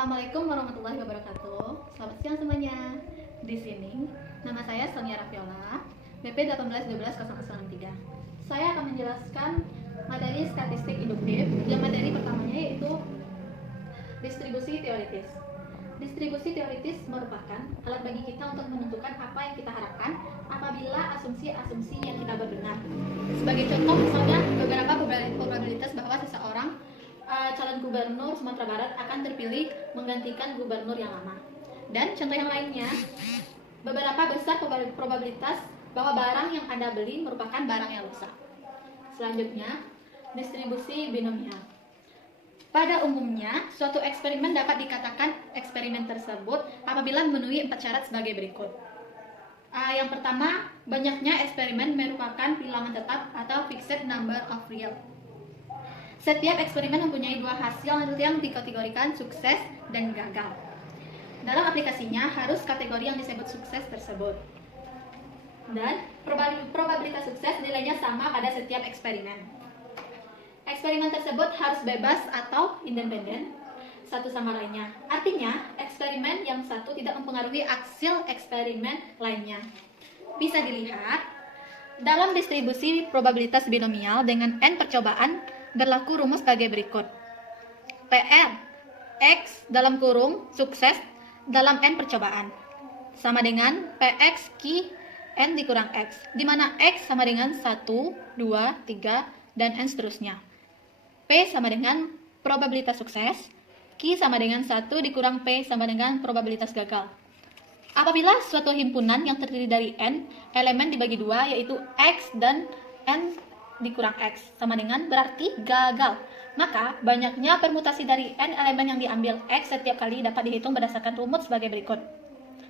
Assalamualaikum warahmatullahi wabarakatuh. Selamat siang semuanya. Di sini nama saya Sonia Rafiola, BP 1812063. Saya akan menjelaskan materi statistik induktif. Yang materi pertamanya yaitu distribusi teoritis. Distribusi teoritis merupakan alat bagi kita untuk menentukan apa yang kita harapkan apabila asumsi-asumsi yang kita buat benar. Sebagai contoh misalnya beberapa probabilitas bahwa seseorang calon gubernur Sumatera Barat akan terpilih menggantikan gubernur yang lama. Dan contoh yang lainnya, beberapa besar probabilitas bahwa barang yang Anda beli merupakan barang yang rusak. Selanjutnya, distribusi binomial. Pada umumnya, suatu eksperimen dapat dikatakan eksperimen tersebut apabila memenuhi 4 syarat sebagai berikut. Yang pertama, banyaknya eksperimen merupakan bilangan tetap atau fixed number of real. Setiap eksperimen mempunyai 2 hasil yang dikategorikan sukses dan gagal. Dalam aplikasinya harus kategori yang disebut sukses tersebut. Dan probabilitas sukses nilainya sama pada setiap eksperimen. Eksperimen tersebut harus bebas atau independen satu sama lainnya. Artinya, eksperimen yang satu tidak mempengaruhi hasil eksperimen lainnya. Bisa dilihat dalam distribusi probabilitas binomial dengan n percobaan berlaku rumus sebagai berikut. PR X dalam kurung sukses dalam n percobaan sama dengan PX Q n dikurang X, di mana X sama dengan 1, 2, 3, dan n seterusnya. P sama dengan probabilitas sukses, Q sama dengan 1 dikurang P sama dengan probabilitas gagal. Apabila suatu himpunan yang terdiri dari n elemen dibagi 2, yaitu X dan n dikurang X sama dengan berarti gagal, maka banyaknya permutasi dari n elemen yang diambil X setiap kali dapat dihitung berdasarkan rumus sebagai berikut.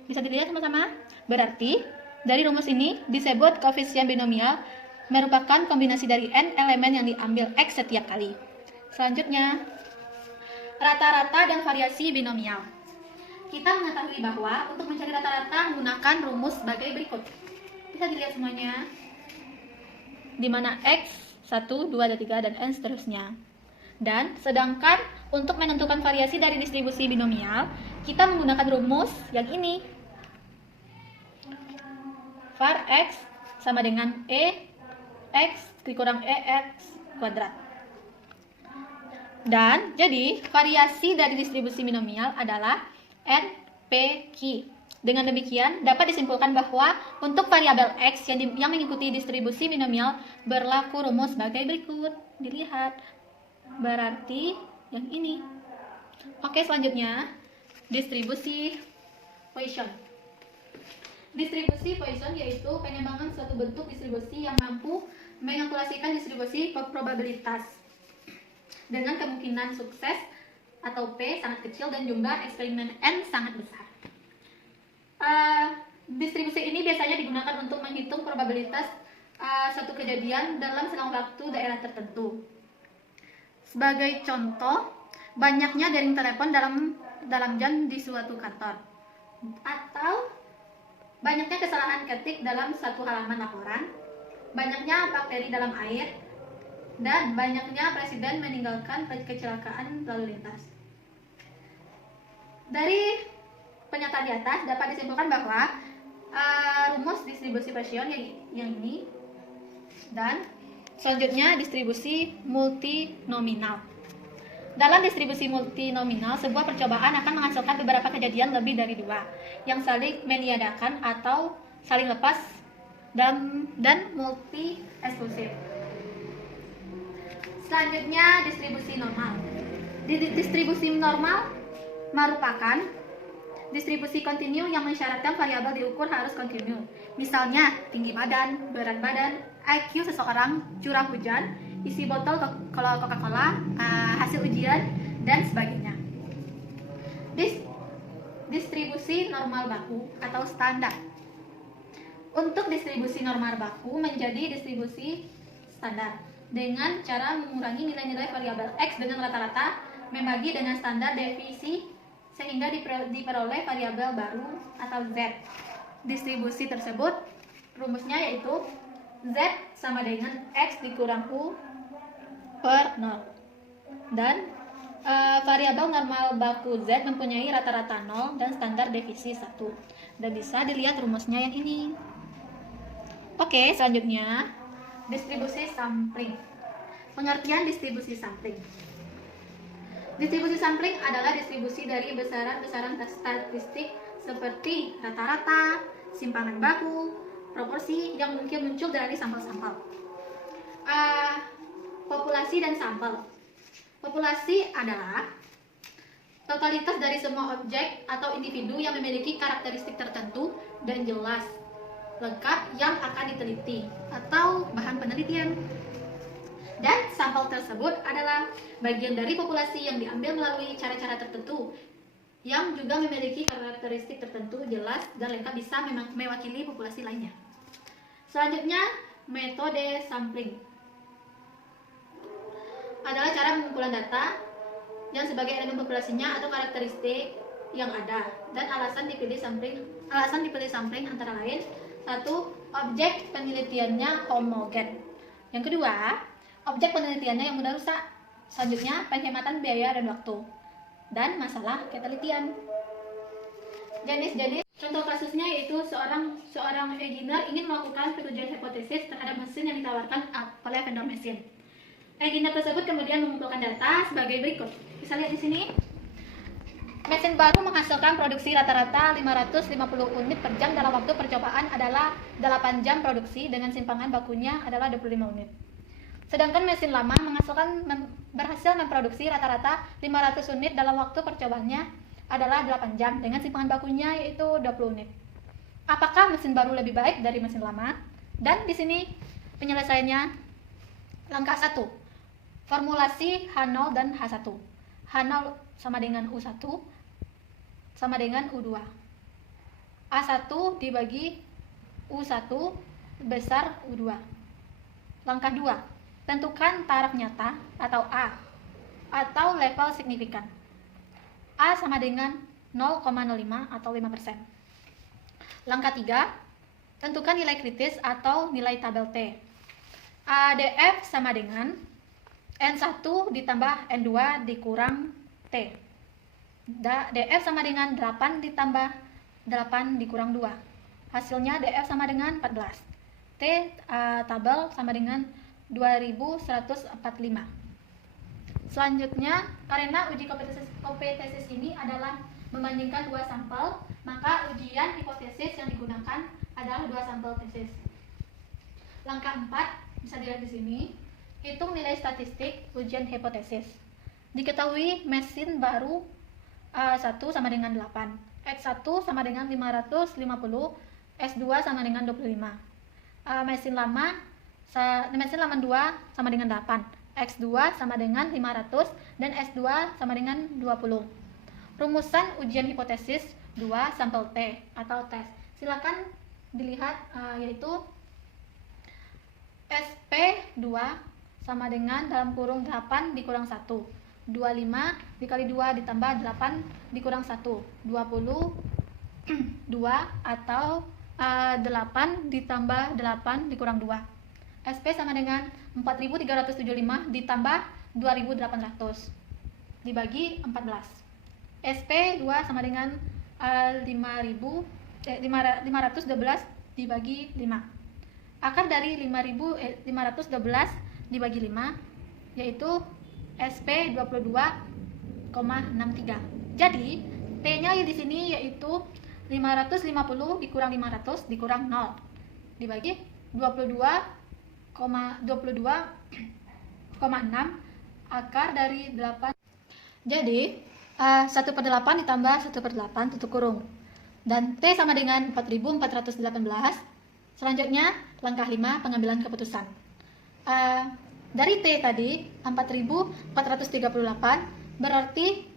Bisa dilihat sama-sama? Berarti dari rumus ini disebut koefisien binomial merupakan kombinasi dari n elemen yang diambil X setiap kali. Selanjutnya, rata-rata dan variasi binomial. Kita mengetahui bahwa untuk mencari rata-rata menggunakan rumus sebagai berikut. Bisa dilihat semuanya, di mana X 1, 2, 3, dan n seterusnya. Dan sedangkan untuk menentukan variasi dari distribusi binomial, kita menggunakan rumus yang ini. Var X sama dengan E X dikurang EX kuadrat. Dan jadi variasi dari distribusi binomial adalah NPQ. Dengan demikian, dapat disimpulkan bahwa untuk variabel X yang mengikuti distribusi binomial berlaku rumus sebagai berikut. Dilihat, berarti yang ini. Oke, selanjutnya, distribusi Poisson. Distribusi Poisson yaitu pengembangan suatu bentuk distribusi yang mampu mengalkulasikan distribusi probabilitas dengan kemungkinan sukses atau P sangat kecil dan jumlah eksperimen N sangat besar. Distribusi ini biasanya digunakan untuk menghitung probabilitas suatu kejadian dalam selang waktu daerah tertentu. Sebagai contoh, banyaknya jaring telepon dalam jam di suatu kantor, atau banyaknya kesalahan ketik dalam satu halaman laporan, banyaknya bakteri dalam air, dan banyaknya presiden meninggalkan kecelakaan lalu lintas. Dari pernyataan di atas dapat disimpulkan bahwa rumus distribusi Poisson yang ini. Dan selanjutnya distribusi multinominal. Dalam distribusi multinominal, sebuah percobaan akan menghasilkan beberapa kejadian lebih dari 2 yang saling meniadakan atau saling lepas dan multi eksklusif. Selanjutnya distribusi normal. Distribusi normal merupakan distribusi kontinu yang mensyaratkan variabel diukur harus kontinu. Misalnya, tinggi badan, berat badan, IQ seseorang, curah hujan, isi botol kalau Coca-Cola, hasil ujian, dan sebagainya. Distribusi normal baku atau standar. Untuk distribusi normal baku menjadi distribusi standar dengan cara mengurangi nilai-nilai variabel X dengan rata-rata, membagi dengan standar deviasi sehingga diperoleh variabel baru atau Z. Distribusi tersebut rumusnya yaitu Z sama dengan X dikurang U per 0. Dan Variabel normal baku Z mempunyai rata-rata 0 dan standar divisi 1. Dan bisa dilihat rumusnya yang ini. Oke, selanjutnya distribusi sampling. Pengertian distribusi sampling. Distribusi sampling adalah distribusi dari besaran-besaran statistik seperti rata-rata, simpangan baku, proporsi yang mungkin muncul dari sampel-sampel. Populasi dan sampel. Populasi adalah totalitas dari semua objek atau individu yang memiliki karakteristik tertentu dan jelas, lengkap yang akan diteliti atau bahan penelitian. Dan sampel tersebut adalah bagian dari populasi yang diambil melalui cara-cara tertentu yang juga memiliki karakteristik tertentu, jelas, dan lengkap bisa mewakili populasi lainnya. Selanjutnya, metode sampling adalah cara pengumpulan data yang sebagai elemen populasinya atau karakteristik yang ada, dan alasan dipilih sampling antara lain: satu, objek penelitiannya homogen. Yang kedua, objek penelitiannya yang mudah rusak. Selanjutnya, penghematan biaya dan waktu, dan masalah ketelitian. Jenis-jenis contoh kasusnya yaitu seorang engineer ingin melakukan pengujian hipotesis terhadap mesin yang ditawarkan oleh vendor mesin. Engineer tersebut kemudian mengumpulkan data sebagai berikut. Bisa lihat di sini. Mesin baru menghasilkan produksi rata-rata 550 unit per jam dalam waktu percobaan adalah 8 jam produksi dengan simpangan bakunya adalah 25 unit. Sedangkan mesin lama berhasil memproduksi rata-rata 500 unit dalam waktu percobaannya adalah 8 jam dengan simpangan bakunya yaitu 20 unit. Apakah mesin baru lebih baik dari mesin lama? Dan di sini penyelesaiannya langkah 1. Formulasi H0 dan H1. H0 sama dengan U1 sama dengan U2. A1 dibagi U1 besar U2. Langkah 2. Tentukan taraf nyata atau A atau level signifikan. A sama dengan 0,05 atau 5%. Langkah 3. Tentukan nilai kritis atau nilai tabel T. ADF sama dengan N1 ditambah N2 dikurang T. DF sama dengan 8 ditambah 8 dikurang 2. Hasilnya DF sama dengan 14. T tabel sama dengan 2145. Selanjutnya, karena uji kompetensi ini adalah membandingkan 2 sampel, maka ujian hipotesis yang digunakan adalah 2 sampel tesis. Langkah 4 bisa dilihat di sini. Hitung nilai statistik ujian hipotesis. Diketahui mesin baru A1 sama dengan 8, X1 sama dengan 550, S2 sama dengan 25. Mesin lama 2 sama dengan 8, X2 sama dengan 500, dan S2 sama dengan 20. Rumusan ujian hipotesis 2 sampel T atau tes. Silakan dilihat yaitu SP2 sama dengan dalam kurung 8 dikurang 1. 25 dikali 2 ditambah 8 dikurang 1. 22 atau 8 ditambah 8 dikurang 2. SP sama dengan 4375 ditambah 2800 dibagi 14. SP 2 sama dengan 512 dibagi 5. Akar dari 512 dibagi 5 yaitu SP 22,63. Jadi T-nya di sini yaitu 550 dikurang 500 dikurang 0 dibagi 22,6 akar dari 8. Jadi 1/8 ditambah 1/8 tutup kurung, dan T sama dengan 4418. Selanjutnya langkah 5 pengambilan keputusan. Dari T tadi 4438 berarti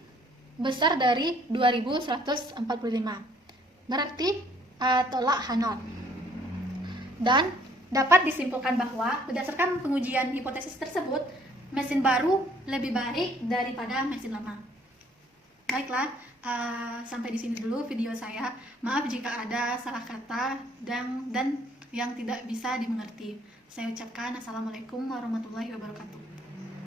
besar dari 2145, berarti tolak H0. Dan dapat disimpulkan bahwa berdasarkan pengujian hipotesis tersebut, mesin baru lebih baik daripada mesin lama. Baiklah, sampai di sini dulu video saya. Maaf jika ada salah kata dan yang tidak bisa dimengerti. Saya ucapkan assalamualaikum warahmatullahi wabarakatuh.